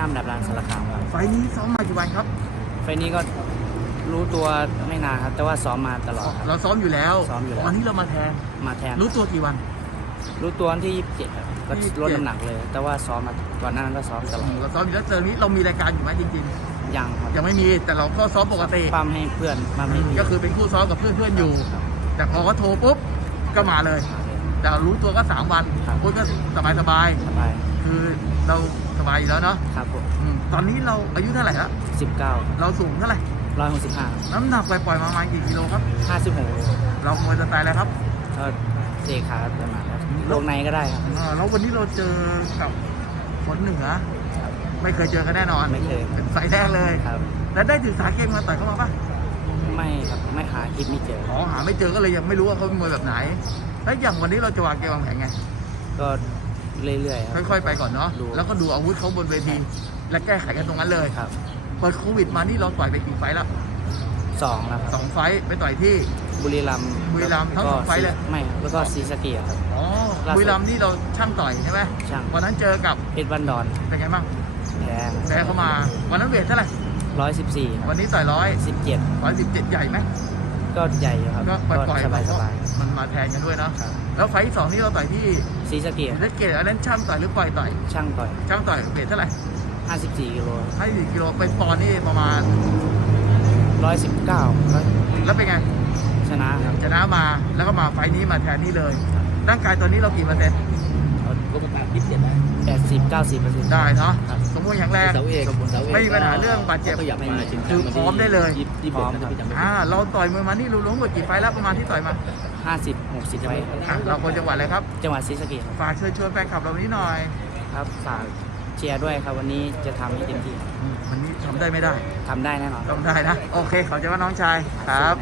น้ำดับรางสารคามครับไฟล์นี้ซ้อมมากี่วันครับ ไฟล์นี้ก็รู้ตัวไม่นานครับ แต่ว่าซ้อมมาตลอดครับ เราซ้อมอยู่แล้วซ้อมอยู่แล้ว วันนี้เรามาแทน มาแทนรู้ตัวกี่วัน รู้ตัววันที่ยี่สิบเจ็ดครับก็27ลดน้ำหนักเลย แต่ว่าซ้อมมาก่อนหน้านั้นก็ซ้อมตลอดเราซ้อมอยู่แล้วเจอนี้เรามีรายการอยู่ไหมจริงยังครับๆ ยังไม่มีแต่เราก็ซ้อมปกติปั้มให้เพื่อนปั้มให้พี่ก็คือเป็นคู่ซ้อมกับเพื่อนๆอยู่ ครับแต่พอเขาโทรปุ๊บก็มาเลยมาเลย แต่รู้ตัวก็สามวันครับพูดก็สบายสบายสบายๆคือเราสบายอยู่แล้วเนาะครับผมอืมตอนนี้เราอายุเท่าไหร่แล้วสิบเก้าเราสูงเท่าไหร่ร้อยหกสิบห้าน้ำหนักปล่อยๆมาประมาณกี่กิโลครับ ห้าสิบหกเรามวยสไตล์อะไรครับก็เตะขาประมาณครับลงในก็ได้ครับ อ่าแล้ววันนี้เราเจอกับคนเหนือ ไม่เคยเจอกันแน่นอนไม่เคยเป็นไฟแรกเลย ครับ แล้วได้ศึกษาเกมมาต่อยเข้ามาปะ ไม่ครับไม่หาคลิปไม่เจอ อ๋อหาไม่เจอก็เลยยังไม่รู้ว่าเขาเป็นมวยแบบไหน แล้วอย่างวันนี้เราจะวางเกมวางแผนไง ก็เรื่อยๆครับ ค่อยๆ ไปก่อนเนาะ ดู แล้วก็ดูอาวุธเขาบนเวที และแก้ไขกันตรงนั้นเลยครับเปิดโควิดมานี่เราต่อยไปกี่ไฟต์แล้วสองแล้วคสรับองไฟต์ไปต่อยที่ บุรีรัมย์บุรีรัมย์ทั้งสองไฟล์เลย ไม่ครับแล้วก็ศรีสะเกียครับ อ๋อล่าสุด บุรีรัมย์นี่เราช่างต่อยใช่ไหมช่างวันนั้นเจอกับ เพชรบันดอนเป็นไงบ้างแพ้แพ้เข้ามา วันนั้นเวทเท่าไหร่ ร้อยสิบสี่วันนี้ต่อยร้อยสิบเจ็ดร้อยสิบเจ็ดใหญ่ไหมก็ใหญ่อยู่ครับก็ปล่อยๆสบายสเราก็บายมันมาแทนกันด้วยเนาะครับแล้วไฟต์ที่สองนี่เราต่อยที่ศรีสะเกียเลดเกตอันนั้นช่างต่อยหรือปล่อยต่อยช่างต่อยช่างต่อยเวทเท่าไหร่ห้าสิบสี่กิโลให้สี่กิโลเป็นปอนด์นี่ประมาณร้อยสิบเก้าแล้วเป็นไงชนะครับชนะมาแล้วก็มาไฟต์นี้มาแทนนี่เลยร่างกายตอนนี้เรากี่เปอร์เซ็นต์ ก็มาตัดยี่สิบเจ็ดได้แปดสิบเก้าสิบเปอร์เซ็นต์ได้เนาะครับสมบูรณ์แข็งแรง เสาเอกเสาเอกไม่มีปัญหาเรื่องบาดเจ็บก็อยากมาชิงแชคือมป์วันพร้อมได้เลย ยี่สิบยี่สิบพร้อมเอ็ดนะพี่จำไม่ผิดอ่าเราต่อยมวยมานี่รู้ล้มหมดกี่ไฟต์แล้วประมาณที่ต่อยมาห้าสิบหกสิบไว้อะเราคนจังหวัดอะไรครับ จังหวัดศรีสะเกียฝากเชิญชวนแฟนคลับเราวันนี้หน่อยครับฝากเชียร์ด้วยครับวันนี้จะทำให้เต็มที่อืมวันนี้ทำได้ไม่ได้ทำได้แน่นอนทำได้นะ โอเคขอบใจว่าน้องชายครับ